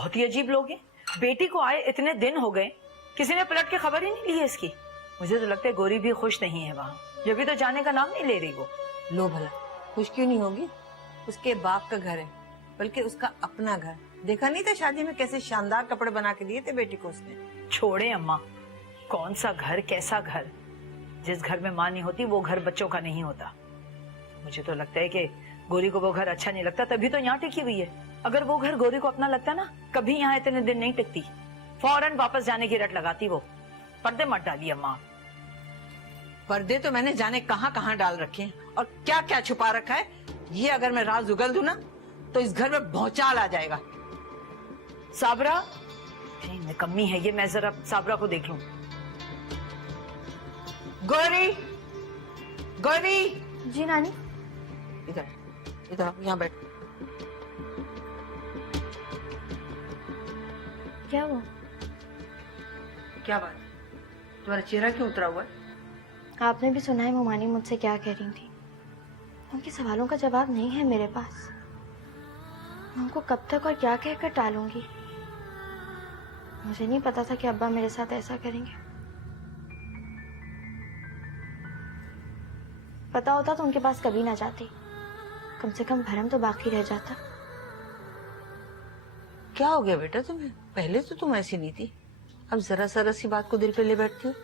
बहुत ही अजीब लोग हैं। बेटी को आए इतने दिन हो गए, किसी ने पलट के खबर ही नहीं ली है इसकी। मुझे तो लगता है गौरी भी खुश नहीं है वहाँ, जब भी तो जाने का नाम नहीं ले रही वो। लो भला, खुश क्यों नहीं होगी? उसके बाप का घर है, बल्कि उसका अपना घर। देखा नहीं था शादी में कैसे शानदार कपड़े बना के दिए थे बेटी को उसने। छोड़े अम्मा, कौन सा घर, कैसा घर? जिस घर में माँ नहीं होती वो घर बच्चों का नहीं होता। मुझे तो लगता है कि गौरी को वो घर अच्छा नहीं लगता, तभी तो यहाँ टिकी हुई है। अगर वो घर गौरी को अपना लगता ना, कभी यहाँ इतने दिन नहीं टिकती, फौरन वापस जाने की रट लगाती वो। पर्दे मत डालिए अम्मा। पर्दे तो मैंने जाने कहाँ कहाँ डाल रखे हैं और क्या क्या छुपा रखा है। ये अगर मैं राज उगल दूं ना, तो इस घर में भौचाल आ जाएगा। साबरा, निकम्मी है ये, मैं जरा साबरा को देख लूं। गौरी, गौरी। जी नानी। इधर इधर, यहाँ बैठ। क्या हुआ? क्या बात, तुम्हारा चेहरा क्यों उतरा हुआ है? आपने भी सुना है मोमानी मुझसे क्या कह रही थी। उनके सवालों का जवाब नहीं है मेरे पास। मैं उनको कब तक और क्या कहकर टालूंगी? मुझे नहीं पता था कि अब्बा मेरे साथ ऐसा करेंगे। पता होता तो उनके पास कभी ना जाती, कम से कम भरम तो बाकी रह जाता। क्या हो गया बेटा तुम्हें? पहले तो तुम ऐसी नहीं थी, अब जरा जरा सी बात को दिल पे ले बैठती हो।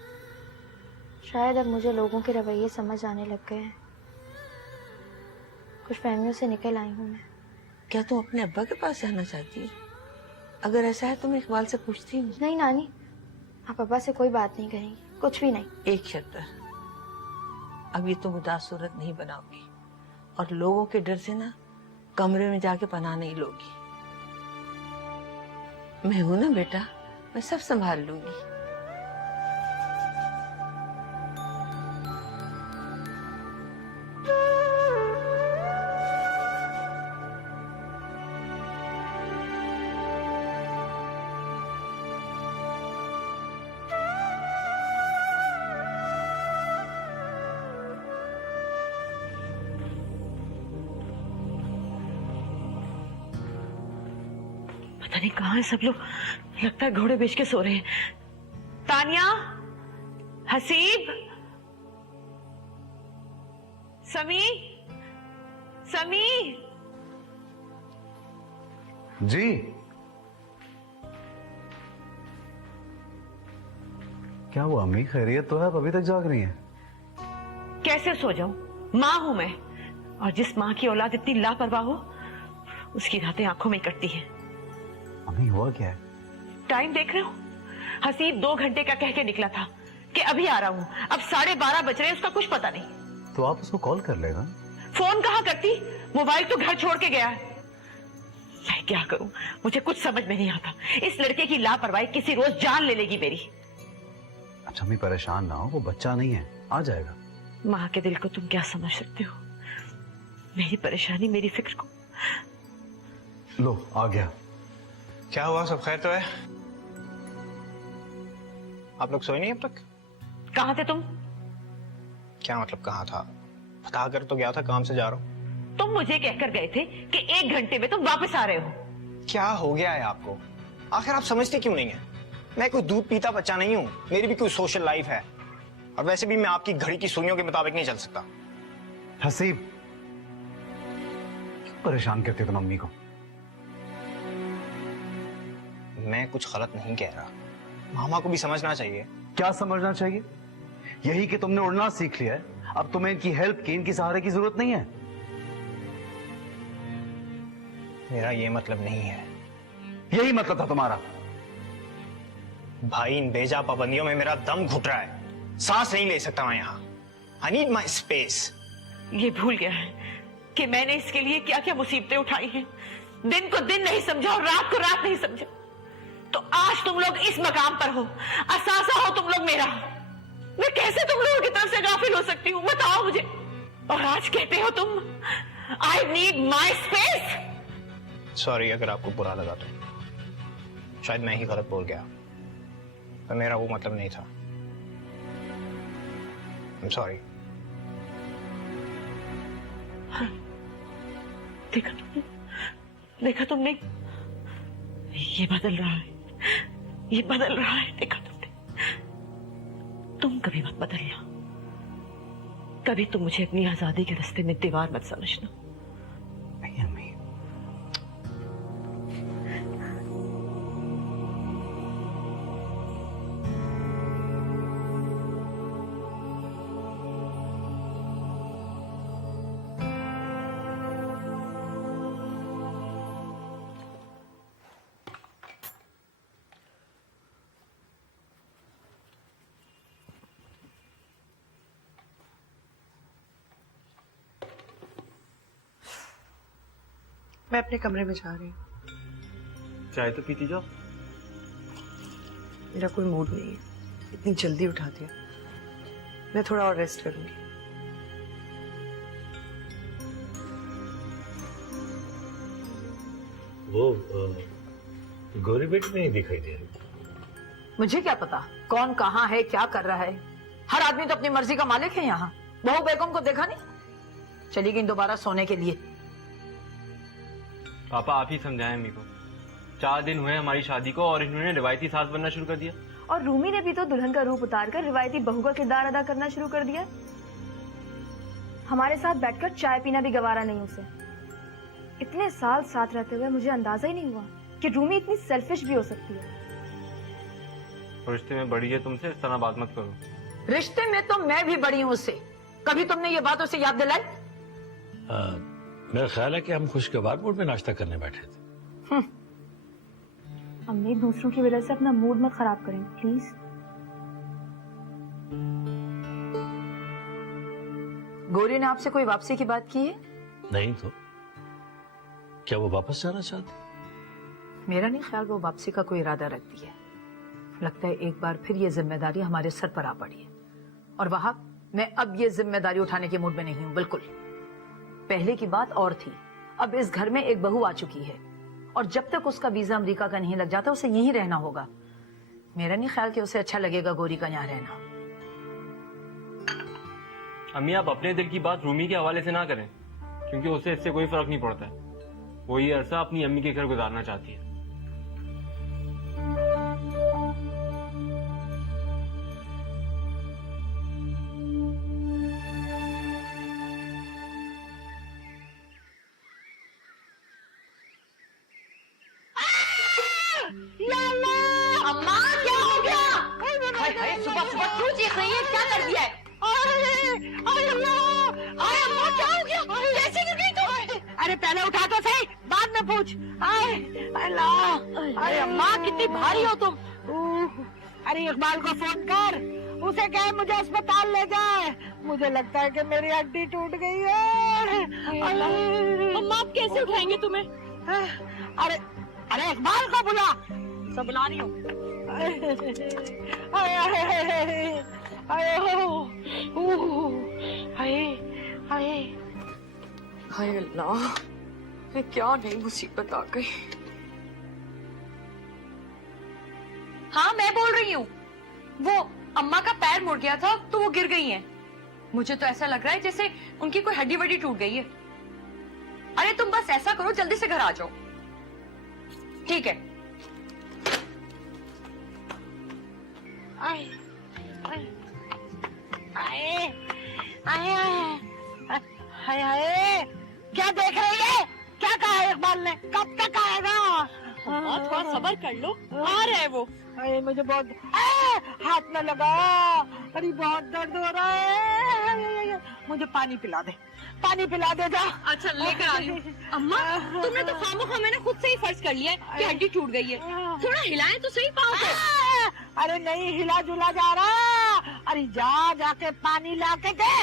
शायद अब मुझे लोगों के रवैये समझ आने लग गए हैं। कुछ फहमियों से निकल आई हूँ मैं। क्या तुम अपने अब्बा के पास जाना चाहती हो? अगर ऐसा है तो मैं इकबाल से पूछती हूँ। नहीं नानी, आप अब्बा से कोई बात नहीं करेंगी, कुछ भी नहीं। एक शर्त पर, अब ये तुम उदास सूरत नहीं बनाओगी और लोगों के डर से ना कमरे में जाके पनाह नहीं लोगी। मैं हूं ना बेटा, मैं सब संभाल लूंगी। पता नहीं कहाँ है सब लोग, लगता है घोड़े बेच के सो रहे हैं। तानिया, हसीब, समी, समी। जी क्या हुआ अम्मी, खैरियत तो है? अभी तक जाग रही हैं? कैसे सो जाऊं? माँ हूं मैं, और जिस माँ की औलाद इतनी लापरवाह हो, उसकी रातें आंखों में कटती हैं। अम्मी हुआ क्या है? टाइम देख रहे हो? हसीब 2 घंटे का कह के निकला था कि अभी आ रहा हूं, अब 12:30 बज रहे हैं, उसका कुछ पता नहीं। तो आप उसको कॉल कर लेना। फोन कहाँ करती, मोबाइल तो घर छोड़ के गया है। मैं क्या करूं, मुझे कुछ समझ में नहीं आता। इस लड़के की लापरवाही किसी रोज जान ले लेगी मेरी। अच्छा अम्मी परेशान ना हो, वो बच्चा नहीं है, आ जाएगा। माँ के दिल को तुम क्या समझ सकते हो? मेरी परेशानी, मेरी फिक्र को। लो आ गया। क्या हुआ, सब खैर तो है? आप लोग सोए नहीं अब तक? कहाँ थे तुम? क्या मतलब कहाँ था? बता कर तो गया था, काम से जा रहा हूँ। तुम मुझे कहकर गए थे कि 1 घंटे में तुम वापस आ रहे हो। क्या हो गया है आपको? आखिर आप समझते क्यों नहीं है? मैं कोई दूध पीता बच्चा नहीं हूँ, मेरी भी कोई सोशल लाइफ है। और वैसे भी मैं आपकी घड़ी की सुइयों के मुताबिक नहीं चल सकता। हसीब, क्यों परेशान करते हो तुम अम्मी को? मैं कुछ गलत नहीं कह रहा, मामा को भी समझना चाहिए। क्या समझना चाहिए? यही कि तुमने उड़ना सीख लिया है, अब तुम्हें इनकी हेल्प की, इनकी सहारे की जरूरत नहीं है। मेरा ये मतलब नहीं है। यही मतलब था तुम्हारा। भाई, इन बेजा पाबंदियों में मेरा दम घुट रहा है, सांस नहीं ले सकता मैं यहाँ। I need my space. ये भूल गया है कि मैंने इसके लिए क्या क्या मुसीबतें उठाई हैं। दिन को दिन नहीं समझा और रात को रात नहीं समझा, तो आज तुम लोग इस मकाम पर हो, असासा हो तुम लोग मेरा। मैं कैसे तुम लोगों की तरफ से गाफिल हो सकती हूँ, बताओ मुझे। और आज कहते हो तुम I need my space. Sorry अगर आपको बुरा लगा तो, शायद मैं ही गलत बोल गया, पर मेरा वो मतलब नहीं था। I'm sorry। देखा तुमने ये बदल रहा है, ये बदल रहा है, देखा तुमने? तुम कभी मत बदलना, कभी तुम मुझे अपनी आजादी के रास्ते में दीवार मत समझना। नहीं अम्मी, मैं अपने कमरे में जा रही हूँ। चाय तो पीती जाओ। मेरा कोई मूड नहीं है, इतनी जल्दी उठा दिया। मैं थोड़ा और रेस्ट करूंगी। वो गोरी बेटी नहीं दिखाई दे रही। मुझे क्या पता कौन कहाँ है, क्या कर रहा है। हर आदमी तो अपनी मर्जी का मालिक है यहाँ। बहू बेगम को देखा नहीं, चली गई दोबारा सोने के लिए। पापा आप ही समझाएं अम्मी को। 4 दिन हुए हमारी शादी को और इन्होंने रिवायती सास बनना शुरू कर दिया। और रूमी ने भी तो दुल्हन का रूप उतारकर रिवायती बहू का किरदार अदा करना शुरू कर दिया। हमारे साथ बैठकर चाय पीना भी गवारा नहीं उसे। इतने साल साथ रहते हुए मुझे अंदाजा ही नहीं हुआ कि रूमी इतनी सेल्फिश भी हो सकती है। रिश्ते में बड़ी है तुमसे, इस तरह बात मत करो। रिश्ते में तो मैं भी बड़ी हूँ उससे। कभी तुमने ये बात उसे याद दिलाई? मेरा ख्याल है कि हम खुशगवार मूड में नाश्ता करने बैठे थे। अम्मी दूसरों की वजह से अपना मूड मत खराब करें प्लीज। गौरी ने आपसे कोई वापसी की बात की है? नहीं तो क्या वो वापस जाना चाहती? मेरा नहीं ख्याल वो वापसी का कोई इरादा रखती है। लगता है एक बार फिर ये जिम्मेदारी हमारे सर पर आ पड़ी है। और वहां मैं अब ये जिम्मेदारी उठाने के मूड में नहीं हूं बिल्कुल। पहले की बात और थी, अब इस घर में एक बहू आ चुकी है और जब तक उसका वीजा अमेरिका का नहीं लग जाता उसे यहीं रहना होगा। मेरा नहीं ख्याल कि उसे अच्छा लगेगा गौरी का यहाँ रहना। अम्मी आप अपने दिल की बात रूमी के हवाले से ना करें, क्योंकि उसे इससे कोई फर्क नहीं पड़ता है। वो ये अरसा अपनी अम्मी के घर गुजारना चाहती है। अम्मा क्या हो गया? सुबह सुबह क्यों चीख रही है? क्या कर दिया है? अम्मा क्या हो गया? कैसे गिर गई तुम? अरे पहले उठा तो सही, बाद में पूछ। अरे अम्मा कितनी भारी हो तुम। अरे इकबाल को फोन कर, उसे कहे मुझे अस्पताल ले जाए। मुझे लगता है कि मेरी हड्डी टूट गई है। अम्मा आप कैसे उठाएंगे तुम्हें? अरे अरे इकबाल को बुला, सब बुला रही हूँ। हाय अल्लाह, ये क्या नई मुसीबत आ गई। हाँ मैं बोल रही हूँ। वो अम्मा का पैर मुड़ गया था तो वो गिर गई हैं। मुझे तो ऐसा लग रहा है जैसे उनकी कोई हड्डी वड्डी टूट गई है। अरे तुम बस ऐसा करो, जल्दी से घर आ जाओ। ठीक है। आए आए आए आए आए आए, क्या देख रही है? क्या कहा है इकबाल ने? कब तक आएगा? थोड़ा सब्र कर लो, आ रहा है वो। अरे मुझे बहुत हाथ में लगा। अरे बहुत दर्द हो रहा है। मुझे पानी पिला दे, पानी पिला दे जा। अच्छा लेकर आ रही हूँ। अम्मा तुमने तो खामोखा मैंने खुद से ही फर्ज कर लिया है कि हड्डी टूट गई है। थोड़ा हिलाएं तो सही पाँव को। अरे नहीं हिला जुला जा रहा। अरे जा जाके पानी ला के दे।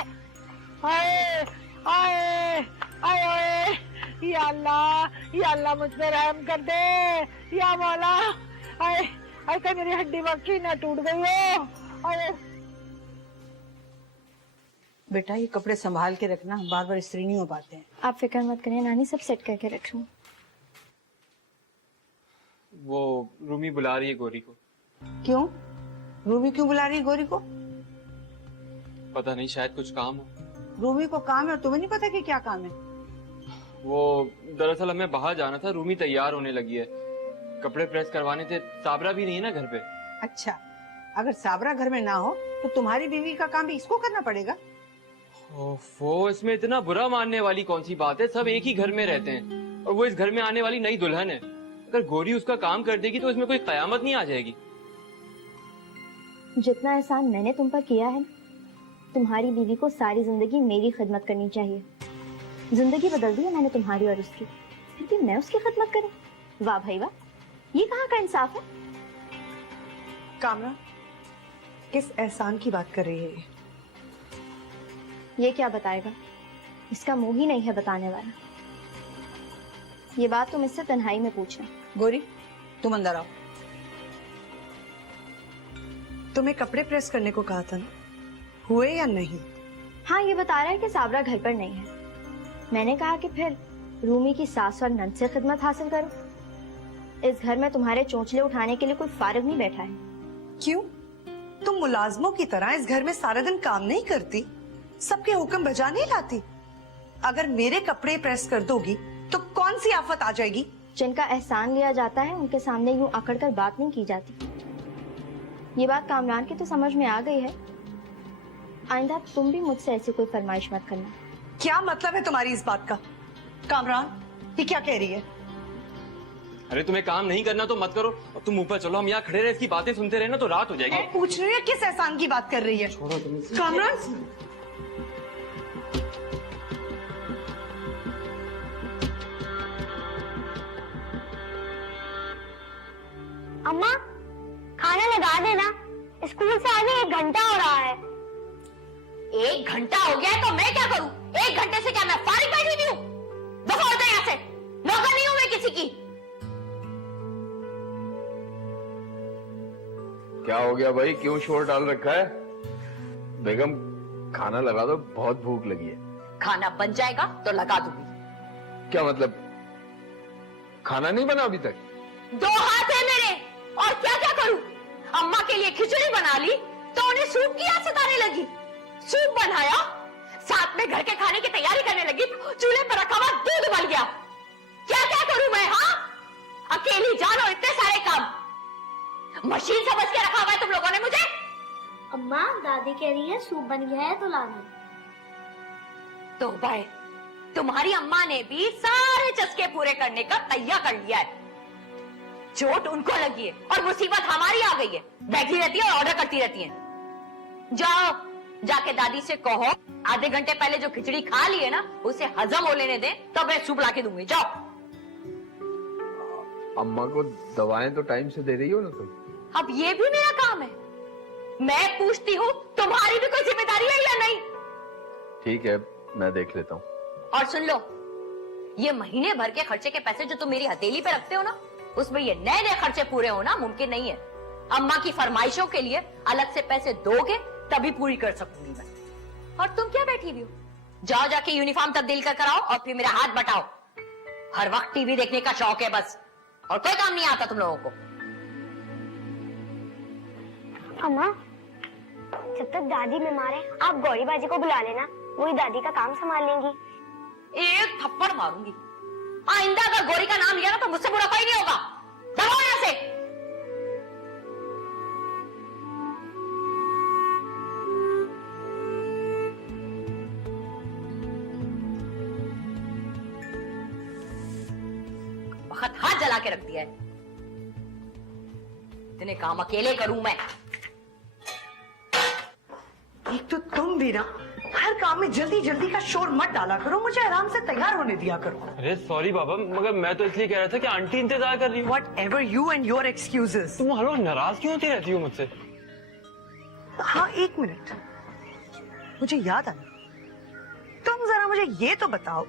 आए आए आए, या अल्लाह मुझ पे रहम कर दे या मौला। आए आए कहीं मेरी हड्डी वक्की ना टूट गई हो। आए बेटा ये कपड़े संभाल के रखना, बार बार इस्त्री नहीं हो पाते हैं। आप फिक्र मत करिए नानी, सब सेट करके रख लूँ। वो रूमी बुला रही है गौरी को। क्यों? रूमी क्यों बुला रही है गौरी को? पता नहीं, शायद कुछ काम हो। रूमी को काम है, तुम्हें नहीं पता कि क्या काम है? वो दरअसल हमें बाहर जाना था, रूमी तैयार होने लगी है। कपड़े प्रेस करवाने थे। साबरा भी नहीं है ना घर पे। अच्छा, अगर साबरा घर में ना हो तो तुम्हारी बीवी का काम भी इसको करना पड़ेगा। वो इसमें इतना बुरा मानने वाली कौन सी बात है? सब एक ही घर में रहते हैं और वो इस घर में आने वाली नई दुल्हन है। अगर गौरी उसका काम कर देगी तो इसमें कोई कयामत नहीं आ जाएगी। जितना एहसान मैंने तुम पर किया है, तुम्हारी बीवी को सारी जिंदगी मेरी खिदमत करनी चाहिए। जिंदगी बदल दी है मैंने तुम्हारी और उसकी, फिर भी मैं उसकी खिदमत करूं? वाह भाई वाह, ये कहाँ का इंसाफ है? कामना, किस एहसान की बात कर रही है ये? ये क्या बताएगा? इसका मुंह ही नहीं है बताने वाला। ये बात तुम इससे तन्हाई में पूछना। गोरी, तुम अंदर आओ। तुम्हें कपड़े प्रेस करने को कहा था ना, हुए या नहीं? हाँ, ये बता रहा है कि साबरा घर पर नहीं है। मैंने कहा कि फिर रूमी की सास और नंद से खिदमत हासिल करो। इस घर में तुम्हारे चोंचले उठाने के लिए कोई फारिग नहीं बैठा है। क्यों? तुम मुलाजमों की तरह इस घर में सारा दिन काम नहीं करती, सबके हुक्म बजा नहीं लाती? अगर मेरे कपड़े प्रेस कर दोगी तो कौन सी आफत आ जाएगी? जिनका एहसान लिया जाता है उनके सामने यूं अकड़ कर बात नहीं की जाती। ये बात कामरान की तो समझ में आ गई है। आइंदा तुम भी मुझसे ऐसी कोई फरमाइश मत करना। क्या मतलब है तुम्हारी इस बात का? कामरान, ये क्या कह रही है? अरे तुम्हें काम नहीं करना तो मत करो और तुम ऊपर चलो। हम यहाँ खड़े रहे इसकी बातें सुनते रहे ना तो रात हो जाएगी। मैं पूछ रही है किस एहसान की बात कर रही है? छोड़ो तुम इसे। कामरान, अम्मा, खाना लगा देना, स्कूल से आने 1 घंटा हो रहा है। 1 घंटा हो गया है तो मैं क्या करूं? 1 घंटे से क्या मैं फारिग बैठी हुई हूं? दफा हो जाए यहाँ से, नौकर नहीं हूं मैं किसी की। क्या हो गया भाई, क्यों शोर डाल रखा है? बेगम खाना लगा दो, बहुत भूख लगी है। खाना बन जाएगा तो लगा दूंगी। क्या मतलब, खाना नहीं बना अभी तक? 2 हाथ है मेरे, और क्या क्या करूं? अम्मा के लिए खिचड़ी बना ली तो उन्हें सूप की आदत आने लगी। सूप बनाया, साथ में घर के खाने की तैयारी करने लगी, चूल्हे पर रखा हुआ दूध उबल गया। क्या क्या करूं मैं? हाँ, अकेली जान और इतने सारे काम, मशीन समझ के रखा हुआ है तुम लोगों ने मुझे। अम्मा, दादी कह रही है सूप बन गया है तो लाना। तो भाई, तुम्हारी अम्मा ने भी सारे चस्के पूरे करने का तैयार कर लिया है। चोट उनको लगी है और मुसीबत हमारी आ गई है। बैठी रहती है और ऑर्डर करती रहती है। जाओ, जाके दादी से कहो आधे घंटे पहले जो खिचड़ी खा ली है ना उसे हजम हो लेने दे, तब मैं सूप लाके दूंगी। जाओ। अम्मा को दवाएं तो टाइम से दे रही हो ना तुम? अब ये भी मेरा काम है? मैं पूछती हूँ, तुम्हारी भी कोई जिम्मेदारी है या नहीं? ठीक है, मैं देख लेता हूँ। और सुन लो, ये महीने भर के खर्चे के पैसे जो तुम मेरी हथेली पे रखते हो ना, उसमें ये नए नए खर्चे पूरे होना मुमकिन नहीं है। अम्मा की फरमाइशों के लिए अलग से पैसे दोगे तभी पूरी कर सकूंगी मैं। और तुम क्या बैठी हुई हो? जाओ, जाके यूनिफॉर्म तब्दील कर कराओ और फिर मेरा हाथ बटाओ। हर वक्त टीवी देखने का शौक है बस, और कोई काम नहीं आता तुम लोगों को। अम्मा, जब तक दादी बीमार है आप गौरी बाजी को बुला लेना, वही दादी का काम संभाल लेंगी। एक थप्पड़ मारूंगी। आइंदा अगर गौरी का नाम लिया ना तो मुझसे बुरा कोई नहीं होगा। जाओ यहाँ से। वक्त हाथ जला के रख दिया है। इतने काम अकेले करूं मैं? एक तो तुम भी ना हर काम में जल्दी जल्दी का शोर मत डाला करो, मुझे आराम से तैयार होने दिया करो। अरे सॉरी पापा, मगर मैं तो इसलिए कह रहा था कि आंटी इंतजार कर रही है। Whatever you and your excuses। तुम हर रोज नाराज क्यों होती रहती हो मुझसे? हाँ, 1 मिनट, मुझे याद आया। तुम जरा मुझे ये तो बताओ,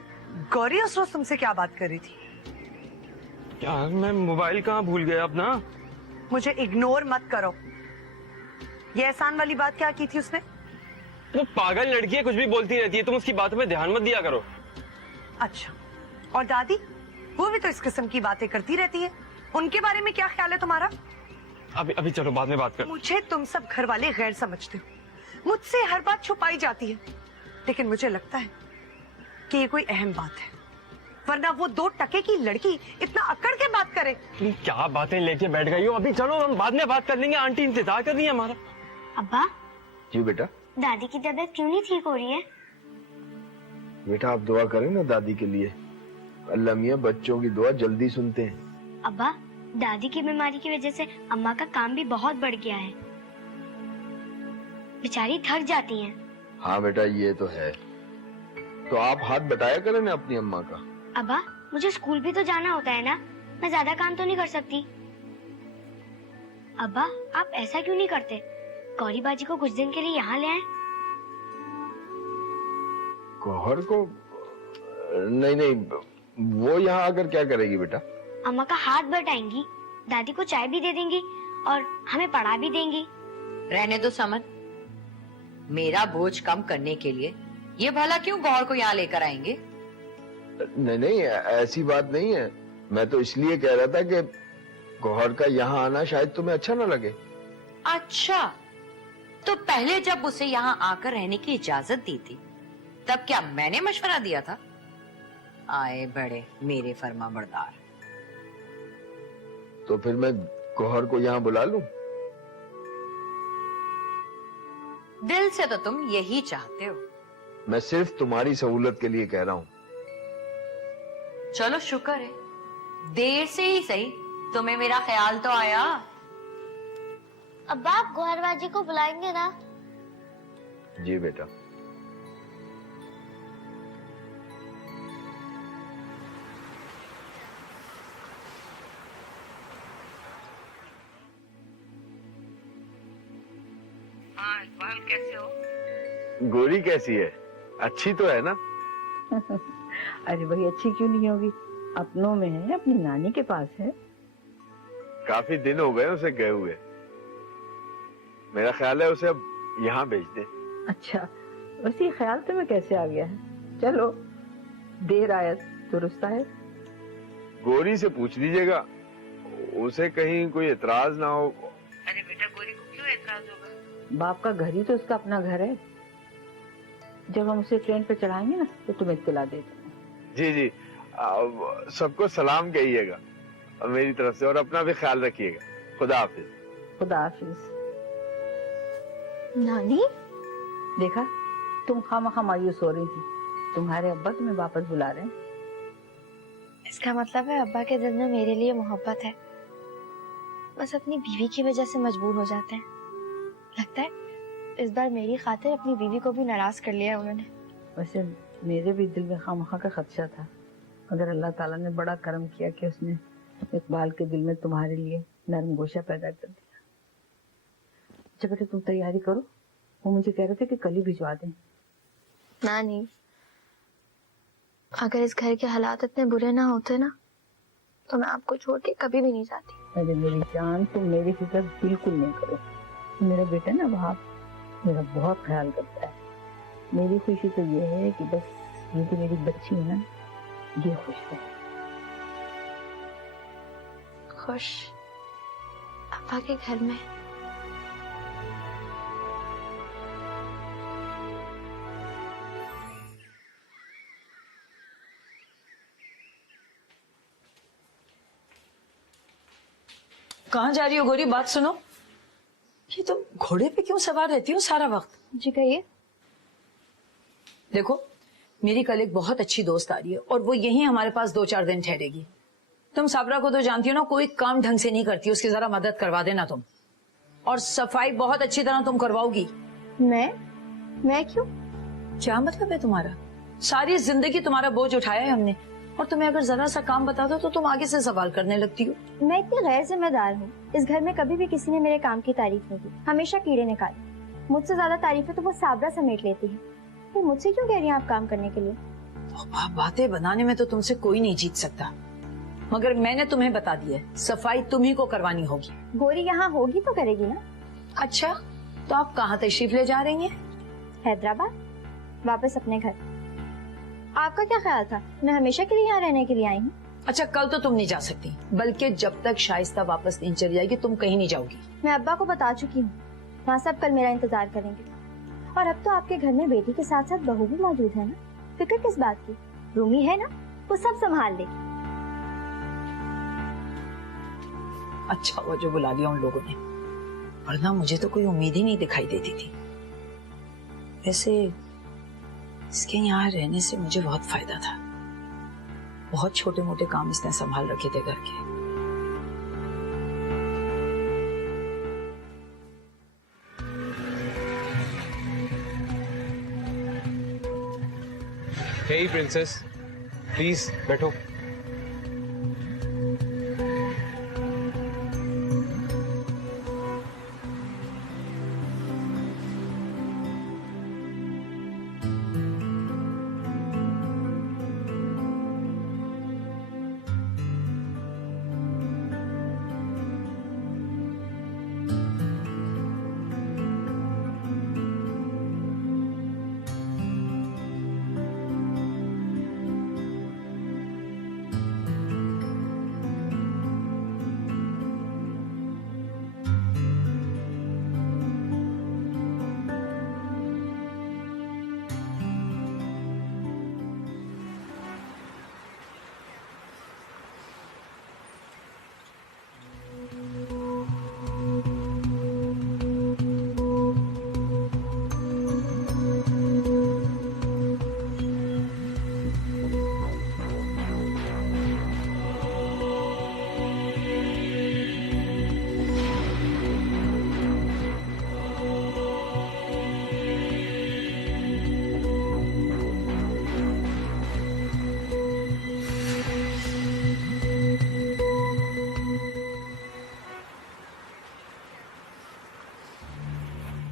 गौरी उस रोज तुमसे क्या बात कर रही थी? यार मैं मोबाइल कहाँ भूल गया अपना। मुझे इग्नोर मत करो। ये एहसान वाली बात क्या की थी उसने? वो पागल लड़की है, कुछ भी बोलती रहती है, तुम उसकी बातों में ध्यान मत दिया करो। अच्छा, और दादी? वो भी तो इस किस्म की बातें करती रहती है, उनके बारे में क्या ख्याल है तुम्हारा? अभी चलो बाद में बात कर। मुझे तुम सब घर वाले गैर समझते हो, मुझसे हर बात छुपाई जाती है, लेकिन मुझे लगता है कि ये कोई अहम बात है। वरना वो 2 टके की लड़की इतना अकड़ के बात करे। तुम क्या बातें लेके बैठ गई हो? अभी चलो हम बाद में बात कर लेंगे, आंटी इंतजार कर रही है हमारा। अब्बा, जी बेटा। दादी की तबीयत क्यों नहीं ठीक हो रही है? बेटा आप दुआ करें ना दादी के लिए, अल्लाह मियां बच्चों की दुआ जल्दी सुनते हैं। अब्बा, दादी की बीमारी की वजह से अम्मा का काम भी बहुत बढ़ गया है, बेचारी थक जाती हैं। हाँ बेटा ये तो है, तो आप हाथ बटाया करें ना अपनी अम्मा का। अब्बा, मुझे स्कूल भी तो जाना होता है ना, मैं ज्यादा काम तो नहीं कर सकती। अब्बा, आप ऐसा क्यों नहीं करते? गौरी बाजी को कुछ दिन के लिए यहाँ ले आए। गौहर को? नहीं नहीं, वो यहाँ आकर क्या करेगी बेटा? अम्मा का हाथ बटाएंगी, दादी को चाय भी दे देंगी और हमें पढ़ा भी देंगी। रहने दो समद, मेरा बोझ कम करने के लिए ये भला क्यों गौर को यहाँ लेकर आएंगे? नहीं नहीं ऐसी बात नहीं है, मैं तो इसलिए कह रहा था कि गौहर का यहाँ आना शायद तुम्हें अच्छा ना लगे। अच्छा, तो पहले जब उसे यहाँ आकर रहने की इजाजत दी थी तब क्या मैंने मशवरा दिया था? आए बड़े मेरे फर्मा बरदार। तो फिर मैं गौहर को यहाँ बुला लूं? दिल से तो तुम यही चाहते हो। मैं सिर्फ तुम्हारी सहूलत के लिए कह रहा हूँ। चलो शुक्र है, देर से ही सही तुम्हें मेरा ख्याल तो आया। अब्बा, आप गौहर बाजी को बुलाएंगे ना? जी बेटा। हाँ इकबाल, कैसे हो? गोरी कैसी है? अच्छी तो है ना? अरे भाई अच्छी क्यों नहीं होगी, अपनों में है, अपनी नानी के पास है। काफी दिन हो गए उसे गए हुए, मेरा ख्याल है उसे अब यहाँ भेज दे। अच्छा, वैसे ख्याल तुम्हें कैसे आ गया है? चलो, देर आयत दुरुस्त आयत। गोरी से पूछ लीजिएगा, उसे कहीं कोई एतराज ना हो। अरे बेटा, गोरी को क्यों एतराज होगा? बाप का घर ही तो उसका अपना घर है। जब हम उसे ट्रेन पे चढ़ाएंगे ना तो तुम्हें इत्तला दे देंगे। जी जी, सबको सलाम कहिएगा मेरी तरफ से, और अपना भी ख्याल रखिएगा। खुदा हाफिज। खुदा हाफिज। नानी, देखा, तुम खामखा मायूस हो रही थी, तुम्हारे अब्बा तुम्हें वापस बुला रहे हैं। इसका मतलब है अब्बा के दिल में मेरे लिए मोहब्बत है, बस अपनी बीवी की वजह से मजबूर हो जाते हैं। लगता है इस बार मेरी खातिर अपनी बीवी को भी नाराज कर लिया उन्होंने। वैसे मेरे भी दिल में खामखा का खदशा था, मगर अल्लाह ताला ने बड़ा करम किया कि उसने इकबाल के दिल में तुम्हारे लिए नरम गोशा पैदा कर दिया। अच्छा बेटे, तुम तैयारी करो, वो मुझे कह रहे थे कि कल ही भिजवा दें। नानी, अगर इस घर के हालात इतने बुरे ना होते ना तो मैं आपको छोड़ के कभी भी नहीं जाती। अरे मेरी जान, तुम मेरी फिक्र बिल्कुल नहीं करो। मेरा बेटा ना वहाँ मेरा बहुत ख्याल करता है। मेरी खुशी तो ये है कि बस ये जो मेरी बच्ची है ना, ये खुश है। खुश अब्बा के घर में? कहाँ जा रही हो गोरी? बात सुनो, ये तुम घोड़े पे क्यों सवार रहती हो सारा वक्त? जी कहिए। देखो, मेरी कल एक बहुत अच्छी दोस्त आ रही है और वो यहीं हमारे पास 2-4 दिन ठहरेगी। तुम साबरा को तो जानती हो ना, कोई काम ढंग से नहीं करती, उसकी जरा मदद करवा देना तुम। और सफाई बहुत अच्छी तरह तुम करवाओगी। मैं क्यों? क्या मतलब है तुम्हारा? सारी जिंदगी तुम्हारा बोझ उठाया है हमने, और तुम्हें अगर जरा सा काम बता दो तो तुम आगे से सवाल करने लगती हो। मैं इतनी गैर जिम्मेदार हूँ, इस घर में कभी भी किसी ने मेरे काम की तारीफ नहीं की, हमेशा कीड़े निकाले। मुझसे ज्यादा तारीफें तो वो साबरा समेट लेती है। फिर मुझसे क्यों कह रही हैं आप काम करने के लिए? तो बातें बनाने में तो तुमसे कोई नहीं जीत सकता, मगर मैंने तुम्हें बता दिया है, सफाई तुम्ही को करवानी होगी। गोरी यहाँ होगी तो करेगी ना। अच्छा, तो आप कहाँ तशरीफ ले जा रही हैं? हैदराबाद, वापस अपने घर। आपका क्या ख्याल था मैं हमेशा के लिए यहाँ रहने के लिए आई हूँ? अच्छा, कल तो तुम नहीं जा सकती, बल्कि जब तक शाइस्ता वापस नहीं चली जाएगी तुम कहीं नहीं जाओगी। मैं अब्बा को बता चुकी हूँ, वहाँ सब कल मेरा इंतजार करेंगे। और अब तो आपके घर में बेटी के साथ साथ बहू भी मौजूद है ना, फिक्र किस बात की? रूमी है ना, वो सब संभाल लेगी। अच्छा हुआ जो बुला लिया उन लोगों ने, वरना मुझे तो कोई उम्मीद ही नहीं दिखाई देती थी। वैसे इसके यहाँ रहने से मुझे बहुत फायदा था। बहुत छोटे मोटे काम इसने संभाल रखे थे घर के। हे प्रिंसेस, प्लीज बैठो।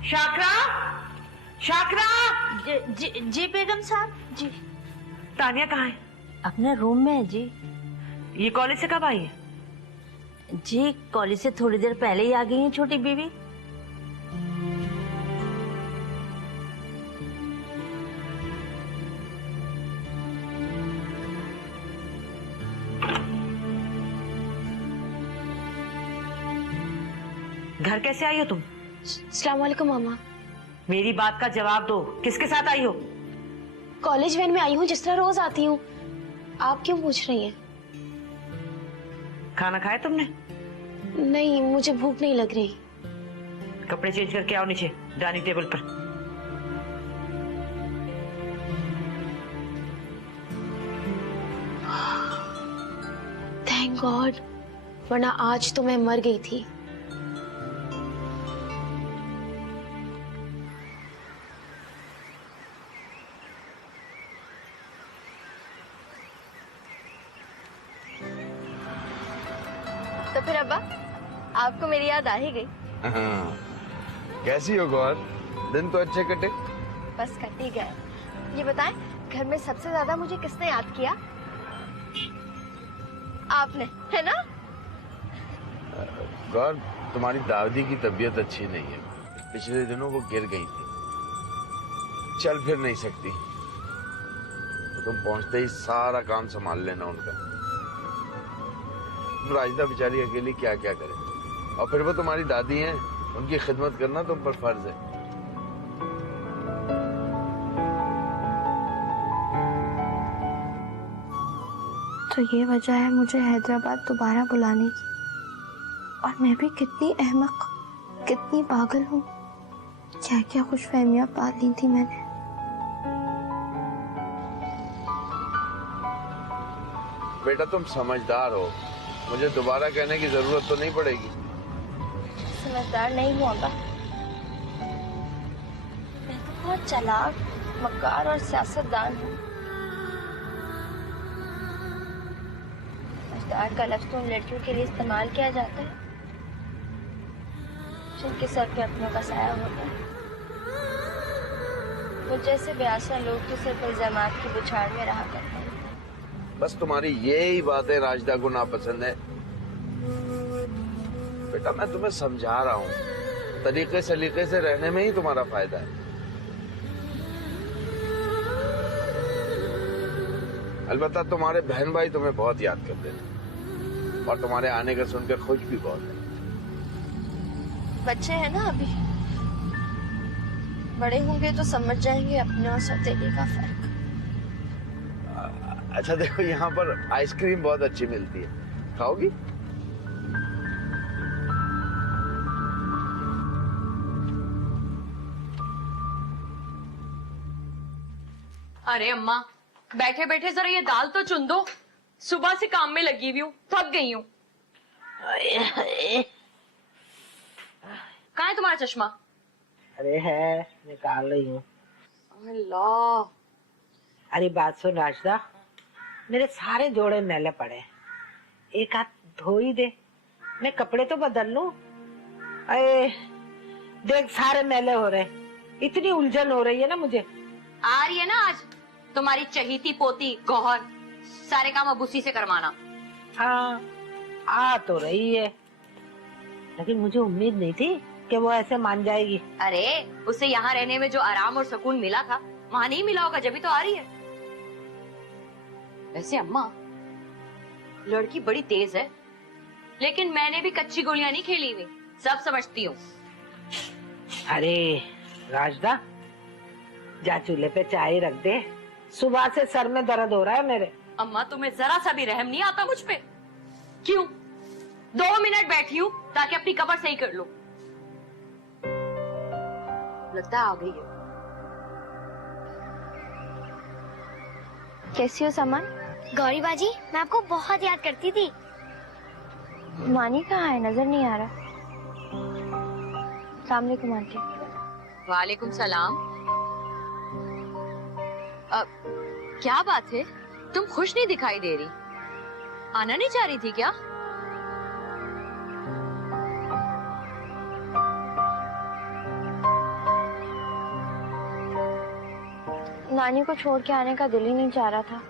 शाकरा, शाकरा। जी बेगम साहब जी। तानिया कहाँ है? अपने रूम में है जी। ये कॉलेज से कब आई है? जी कॉलेज से थोड़ी देर पहले ही आ गई है छोटी बीवी। घर कैसे आई हो तुम? अस्सलाम वालेकुम मामा। मेरी बात का जवाब दो, किसके साथ आई हो? कॉलेज वैन में आई हूँ, जिस तरह रोज आती हूँ। आप क्यों पूछ रही हैं? खाना खाया तुमने? नहीं, मुझे भूख नहीं लग रही। कपड़े चेंज करके आओ नीचे डाइनिंग टेबल पर। थैंक गॉड, वरना आज तो मैं मर गई थी। तो फिर अब्बा, आपको मेरी याद आ ही गई। हाँ। कैसी हो गौर? दिन तो अच्छे कटे। बस कट ही गए। ये बताएं, घर में सबसे ज्यादा मुझे किसने याद किया? आपने, है ना? गौर, तुम्हारी दादी की तबीयत अच्छी नहीं है। पिछले दिनों वो गिर गई थी, चल फिर नहीं सकती। तो तुम पहुंचते ही सारा काम संभाल लेना उनका। राजदा बेचारी अकेली क्या क्या करे, और फिर वो तुम्हारी दादी हैं, उनकी खिदमत करना तुम पर फर्ज है। तो ये वजह है मुझे हैदराबाद दोबारा बुलाने की। और मैं भी कितनी अहमक, कितनी पागल हूँ। क्या क्या खुशफहमियां पाल ली थी मैंने। बेटा तुम समझदार हो, मुझे दोबारा कहने की जरूरत तो नहीं पड़ेगी। समझदार नहीं हूँ अब्बा, मैं तो बहुत चालाक, मक्कार और सियासतदान हूँ। समझदार का लफ्ज़ तो उन लड़कियों के लिए इस्तेमाल किया जाता है जिनके सर पे अपनों का साया होता है। वो जैसे बेआसा लोग तो सिर्फ इल्जामात की बुछाड़ में रहा करते हैं। बस तुम्हारी यही बातें राजदा को नापसंद है। बेटा मैं तुम्हें समझा रहा हूँ, तरीके सलीके से रहने में ही तुम्हारा फायदा है। अलबत्ता तुम्हारे बहन भाई तुम्हें बहुत याद करते हैं और तुम्हारे आने का सुनकर खुश भी बहुत है। बच्चे हैं ना अभी, बड़े होंगे तो समझ जाएंगे अपने और सौतेले का फर्क। अच्छा देखो, यहाँ पर आइसक्रीम बहुत अच्छी मिलती है, खाओगी? अरे अम्मा, बैठे बैठे जरा ये दाल तो चुन दो। सुबह से काम में लगी हुई हूँ, थक गई हूँ। कहाँ है तुम्हारा चश्मा? अरे है, निकाल रही हूँ। अल्लाह। अरे बात सुन राजदा, मेरे सारे जोड़े मैले पड़े हैं, एक हाथ धो ही दे, मैं कपड़े तो बदल लूं। अरे देख, सारे मैले हो रहे, इतनी उलझन हो रही है ना मुझे। आ रही है ना आज तुम्हारी चहीती पोती गौहर, सारे काम अब उसी से करवाना। हाँ, आ तो रही है, लेकिन मुझे उम्मीद नहीं थी कि वो ऐसे मान जाएगी। अरे उसे यहाँ रहने में जो आराम और सुकून मिला था, वहाँ नहीं मिला होगा, जब भी तो आ रही है। वैसे अम्मा, लड़की बड़ी तेज है, लेकिन मैंने भी कच्ची गोलियां नहीं खेली हुई, सब समझती हूँ। अरे राजदा, जा चूल्हे पे चाय रख दे, सुबह से सर में दर्द हो रहा है मेरे। अम्मा, तुम्हें जरा सा भी रहम नहीं आता मुझ पे? क्यों? 2 मिनट बैठी हूँ ताकि अपनी कमर सही कर लूं। लगता है आ गई है। कैसी हो सामान? गौरी बाजी, मैं आपको बहुत याद करती थी। मानी कहाँ है, नजर नहीं आ रहा। अस्सलाम वालेकुम आंटी। वालेकुम सलाम। क्या बात है, तुम खुश नहीं दिखाई दे रही? आना नहीं चाह रही थी क्या? नानी को छोड़ के आने का दिल ही नहीं चाह रहा था।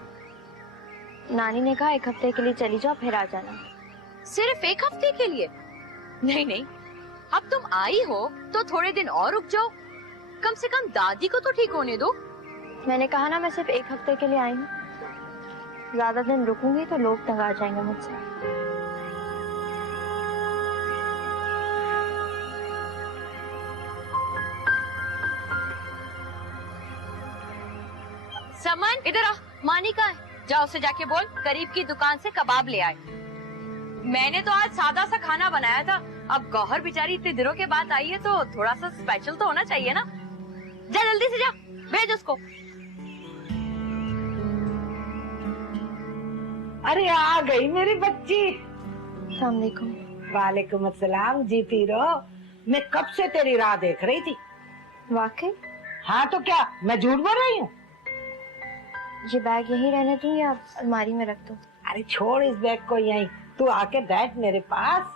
नानी ने कहा 1 हफ्ते के लिए चली जाओ, फिर आ जाना। सिर्फ 1 हफ्ते के लिए? नहीं नहीं, अब तुम आई हो तो थोड़े दिन और रुक जाओ, कम से कम दादी को तो ठीक होने दो। मैंने कहा ना, मैं सिर्फ 1 हफ्ते के लिए आई हूँ। ज्यादा दिन रुकूंगी तो लोग तंग आ जाएंगे मुझसे। समन, इधर आ। मानी कहाँ है? जाओ उसे जाके बोल करीब की दुकान से कबाब ले आए। मैंने तो आज सादा सा खाना बनाया था, अब गौहर बेचारी इतने दिनों के बाद आई है तो थोड़ा सा स्पेशल तो होना चाहिए ना। जा जल्दी से जा, भेज उसको। अरे आ गई मेरी बच्ची। अस्सलाम वालेकुम। वालेकुम अस्सलाम। जीती रहो, मैं कब से तेरी राह देख रही थी। वाकई? हाँ तो क्या, मैं झूठ बोल रही हूँ? ये बैग यहीं रहने दूं या अलमारी में रख दूं? अरे छोड़ इस बैग को यहीं, तू आके बैठ मेरे पास।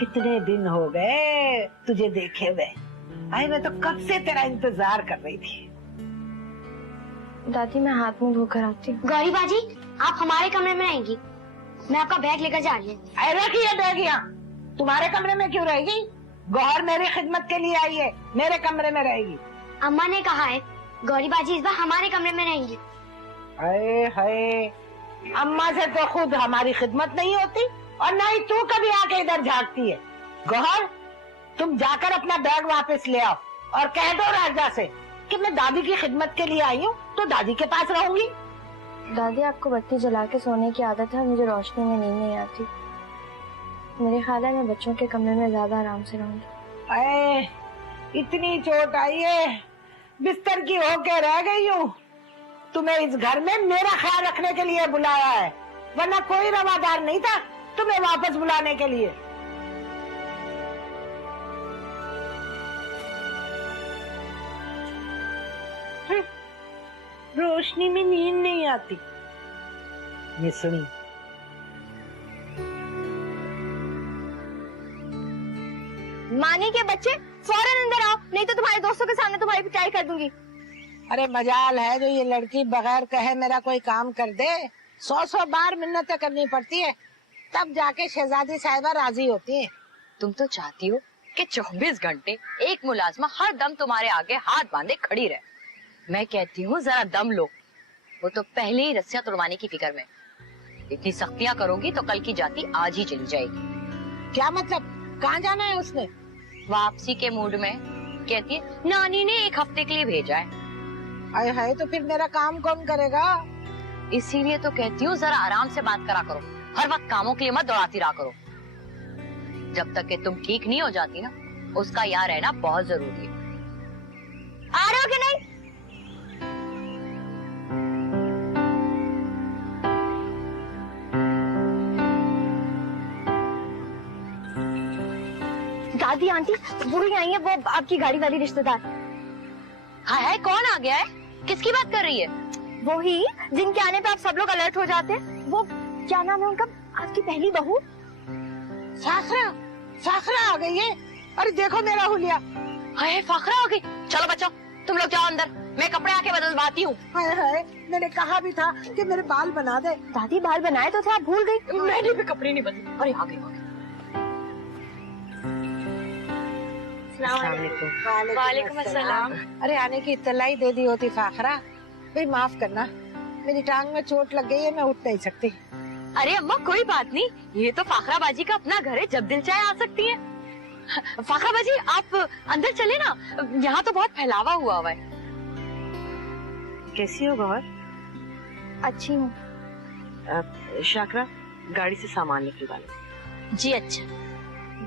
कितने दिन हो गए तुझे देखे हुए। आई, मैं तो कब से तेरा इंतजार कर रही थी। दादी, मैं हाथ मुंह धोकर आती हूँ। गौरी बाजी, आप हमारे कमरे में रहेंगी, मैं आपका बैग लेकर जा रही हूँ। अरे रखिए बैग यहाँ, तुम्हारे कमरे में क्यों रहेगी? गौहर मेरी खिदमत के लिए आई है, मेरे कमरे में रहेगी। अम्मा ने कहा है गौरी बाजी इस बार हमारे कमरे में रहेंगी। अरे हाय, अम्मा से तो खुद हमारी खिदमत नहीं होती और ना ही तू कभी आके इधर झांकती है। गौहर, तुम जाकर अपना बैग वापस ले आओ और कह दो राजा से कि मैं दादी की खिदमत के लिए आई हूँ तो दादी के पास रहूंगी। दादी, आपको बत्ती जला के सोने की आदत है, मुझे रोशनी में नींद नहीं आती। मेरे ख्याल है मैं बच्चों के कमरे में ज्यादा आराम से रहूंगी। अरे इतनी चोट आई है, बिस्तर की होके रह गई हूँ। तुम्हें इस घर में मेरा ख्याल रखने के लिए बुलाया है, वरना कोई रवादार नहीं था तुम्हें वापस बुलाने के लिए। रोशनी में नींद नहीं आती। मिसनी, मानी के बच्चे, फौरन अंदर आओ, नहीं तो तुम्हारे दोस्तों के सामने तुम्हारी पिटाई कर दूंगी। अरे मजाल है जो ये लड़की बगैर कहे मेरा कोई काम कर दे। 100 बार मिन्नतें करनी पड़ती है, तब जाके शहजादी साहिबा राजी होती है। तुम तो चाहती हो कि 24 घंटे एक मुलाजमा हर दम तुम्हारे आगे हाथ बांधे खड़ी रहे। मैं कहती हूँ जरा दम लो, वो तो पहले ही रस्सियां तुड़वाने की फिक्र में। इतनी सख्तियां करोगी तो कल की जाति आज ही चली जाएगी। क्या मतलब, कहाँ जाना है उसने? वापसी के मूड में कहती है नानी ने 1 हफ्ते के लिए भेजा है। आए हाय, तो फिर मेरा काम कौन करेगा? इसीलिए तो कहती हूँ जरा आराम से बात करा करो, हर वक्त कामों के लिए मत दौड़ाती रहा करो। जब तक कि तुम ठीक नहीं हो जाती ना, उसका यहाँ रहना बहुत जरूरी है। आ रहे हो कि नहीं? दादी आंटी वो ही आई है, वो आपकी गाड़ी वाली रिश्तेदार। हाय हाय, कौन आ गया है? किसकी बात कर रही है? वो ही जिनके आने पे आप सब लोग अलर्ट हो जाते हैं। वो क्या नाम है उनका, आपकी पहली बहू। फाखरा, फाखरा आ गई है। अरे देखो मेरा हुलिया। हाय फाखरा आ गई। चलो बच्चों तुम लोग जाओ अंदर, मैं कपड़े आके बदलवाती हूँ। हाय हाय, मैंने कहा भी था कि मेरे बाल बना दे। दादी बाल बनाए तो थे, आप भूल गई। मैंने भी कपड़े नहीं बदले। अरे आ गई। वालेकुम अस्सलाम। अरे आने की इत्तला ही दे दी होती फाखरा। भाई माफ करना, मेरी टांग में चोट लग गई है, मैं उठ नहीं सकती। अरे अम्मा कोई बात नहीं, ये तो फाखरा बाजी का अपना घर है, जब दिल चाहे आ सकती है। फाखरा बाजी आप अंदर चले ना, यहाँ तो बहुत फैलावा हुआ है। कैसी हो गौहर? अच्छी हूँ। शाकरा गाड़ी से सामान निकलवा लो। जी अच्छा।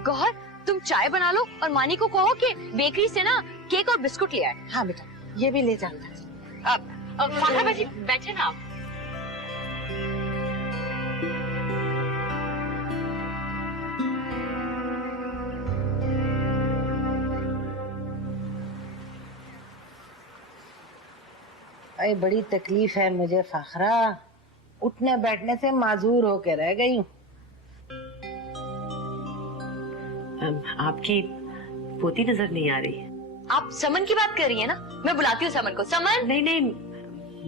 गौहर तुम चाय बना लो और मानी को कहो कि बेकरी से ना केक और बिस्कुट ले आए। हाँ बेटा, ये भी ले जाऊंगा। अब फाखरा बाजी बैठे ना आप। अरे बड़ी तकलीफ है मुझे फाखरा, उठने बैठने से माजूर होके रह गई हूँ। आपकी पोती नजर नहीं आ रही है। आप समन की बात कर रही है ना? मैं बुलाती हूँ समन को। समन। नहीं नहीं,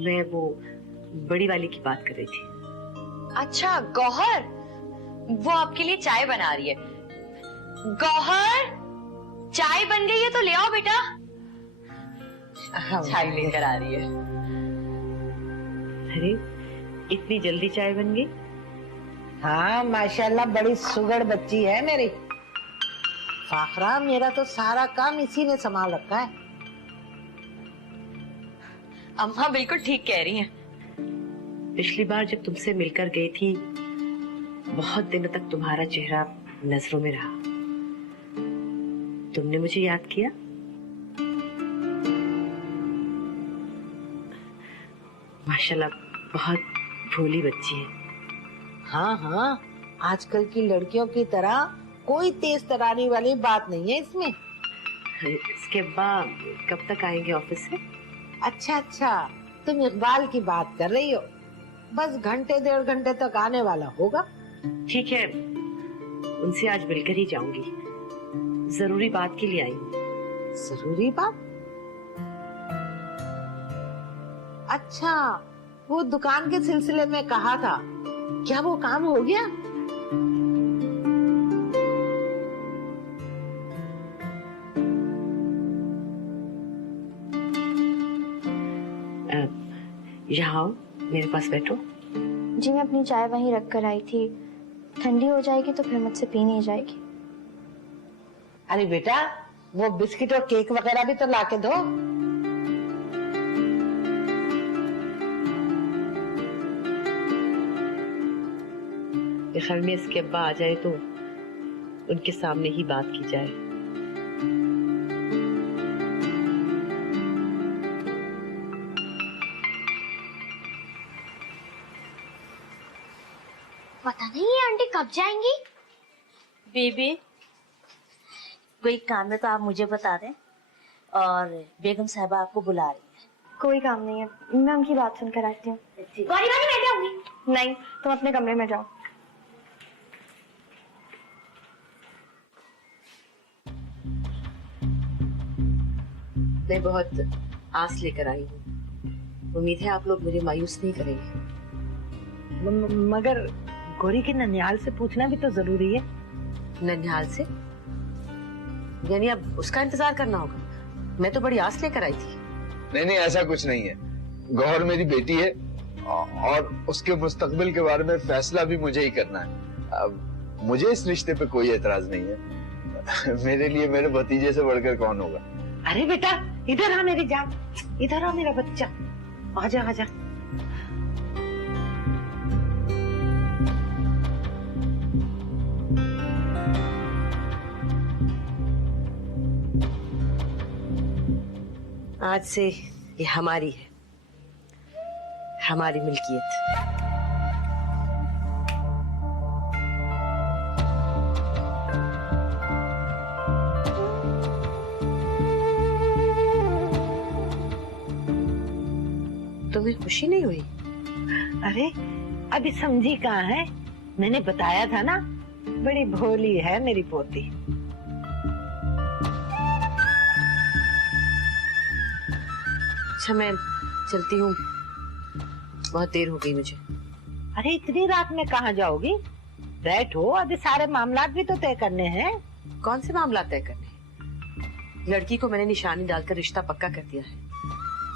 मैं वो बड़ी वाली की बात कर रही थी। अच्छा गौहर, वो आपके लिए चाय बना रही है। गौहर चाय बन गई है तो ले आओ बेटा। चाय लेकर आ रही है। अरे इतनी जल्दी चाय बन गई? हाँ माशाल्लाह, बड़ी सुगड़ बच्ची है मेरी फाखरा। मेरा तो सारा काम इसी ने संभाल रखा है। अम्मा बिल्कुल ठीक कह रही हैं। पिछली बार जब तुमसे मिलकर गई थी, बहुत दिनों तक तुम्हारा चेहरा नजरों में रहा। तुमने मुझे याद किया? माशाल्लाह बहुत भोली बच्ची है। हाँ हाँ, आजकल की लड़कियों की तरह कोई तेज तरारी वाली बात नहीं है इसमें। इसके बाद कब तक आएंगे ऑफिस से? अच्छा अच्छा, तुम इकबाल की बात कर रही हो। बस घंटे 1.5 घंटे तक आने वाला होगा। ठीक है, उनसे आज मिलकर ही जाऊंगी। जरूरी बात के लिए आई हूँ। जरूरी बात? अच्छा, वो दुकान के सिलसिले में कहा था, क्या वो काम हो गया? यहाँ आओ, मेरे पास बैठो। जी मैं अपनी चाय वहीं रख कर आई थी, ठंडी हो जाएगी तो फिर मुझसे पी नहीं जाएगी। अरे बेटा, वो बिस्किट और केक वगैरह भी तो लाके दो। ख्याल में इसके अब्बा आ जाए तो उनके सामने ही बात की जाए। पता नहीं ये आंटी कब जाएंगी। बेबी कोई काम है तो आप मुझे बता दें, और बेगम साहबा आपको बुला रही है। कोई काम नहीं है, मैं उनकी बात सुनकर आती हूँ। मैं जाऊंगी। नहीं, तुम अपने कमरे में जाओ। मैं बहुत आस लेकर आई हूँ। उम्मीद है आप लोग मुझे मायूस नहीं करेंगे। मगर गौरी के ननिहाल से पूछना भी तो जरूरी है। ननिहाल से? यानी अब उसका इंतजार करना होगा? मैं तो बड़ी आस लेकर आई थी। नहीं नहीं, ऐसा कुछ नहीं है। गौहर मेरी बेटी है और उसके मुस्तकबिल के बारे में फैसला भी मुझे ही करना है। अब मुझे इस रिश्ते पे कोई एतराज नहीं है। मेरे लिए मेरे भतीजे से बढ़कर कौन होगा। अरे बेटा इधर आ मेरी जान, इधर आ मेरा बच्चा, आजा आजा। आज से ये हमारी है, हमारी मिल्कियत। तुम्हें खुशी नहीं हुई? अरे अभी समझी कहाँ है, मैंने बताया था ना, बड़ी भोली है मेरी पोती। अच्छा मैं चलती हूँ, बहुत देर हो गई मुझे। अरे इतनी रात में कहाँ जाओगी? बैठो, अभी सारे मामलात भी तो तय करने हैं। कौन से मामला तय करने? लड़की को मैंने निशानी डालकर रिश्ता पक्का कर दिया है,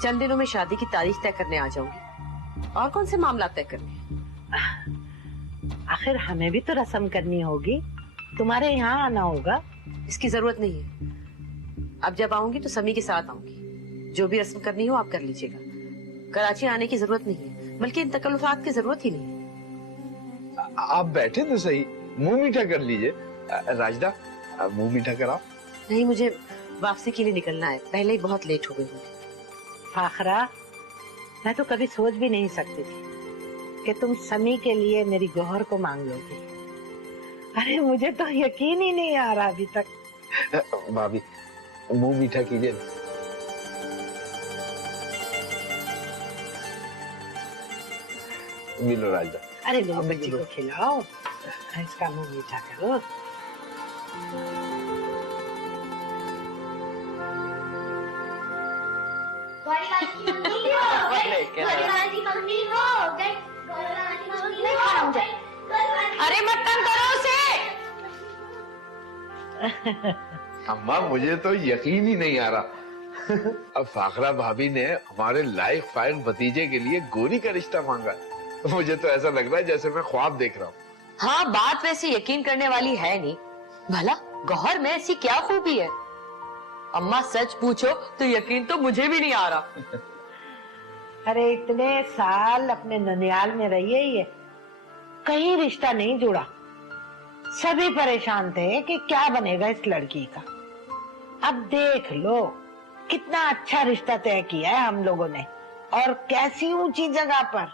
चंद दिनों में शादी की तारीख तय करने आ जाऊंगी। और कौन से मामला तय करने हैं? आखिर हमें भी तो रस्म करनी होगी, तुम्हारे यहाँ आना होगा। इसकी जरूरत नहीं है, अब जब आऊंगी तो समी के साथ आऊंगी, जो भी रस्म करनी हो आप कर लीजिएगा। कराची आने की जरूरत नहीं है, बल्कि इन तकल्लुफात की जरूरत ही नहीं है। आप बैठे तो सही, मुंह मीठा कर लीजिए। राजदा मुंह मीठा कराओ। नहीं, मुझे वापसी के लिए निकलना है, पहले ही बहुत लेट हो गई हूँ। फाखरा, मैं तो कभी सोच भी नहीं सकती थी कि तुम समी के लिए मेरी गौहर को मांग लोगी। अरे मुझे तो यकीन ही नहीं आ रहा अभी तक। भाभी मुंह मीठा कीजिए। मिलो राजा। अरे मेरे बच्ची को खिलाओ, इसका मुंह मीठा करो। अरे मत तंग करो उसे। अम्मा मुझे तो यकीन ही नहीं आ रहा। अब फाखरा भाभी ने हमारे लायक फायक भतीजे के लिए गोरी का रिश्ता मांगा। मुझे तो ऐसा लग रहा है जैसे मैं ख्वाब देख रहा हूँ। हाँ, बात वैसे यकीन करने वाली है नहीं। भला गौहर में ऐसी क्या खूबी है? अम्मा सच पूछो तो यकीन तो मुझे भी नहीं आ रहा। अरे इतने साल अपने ननियाल में रही है ये, कहीं रिश्ता नहीं जुड़ा। सभी परेशान थे कि क्या बनेगा इस लड़की का। अब देख लो कितना अच्छा रिश्ता तय किया है हम लोगों ने, और कैसी ऊंची जगह पर,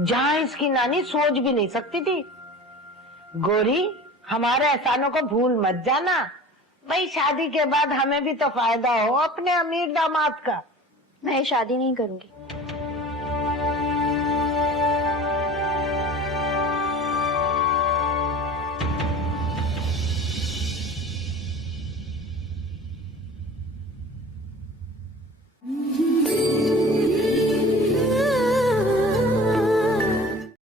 जहां इसकी नानी सोच भी नहीं सकती थी। गोरी, हमारे एहसानों को भूल मत जाना भाई, शादी के बाद हमें भी तो फायदा हो अपने अमीर दामाद का। मैं शादी नहीं करूंगी।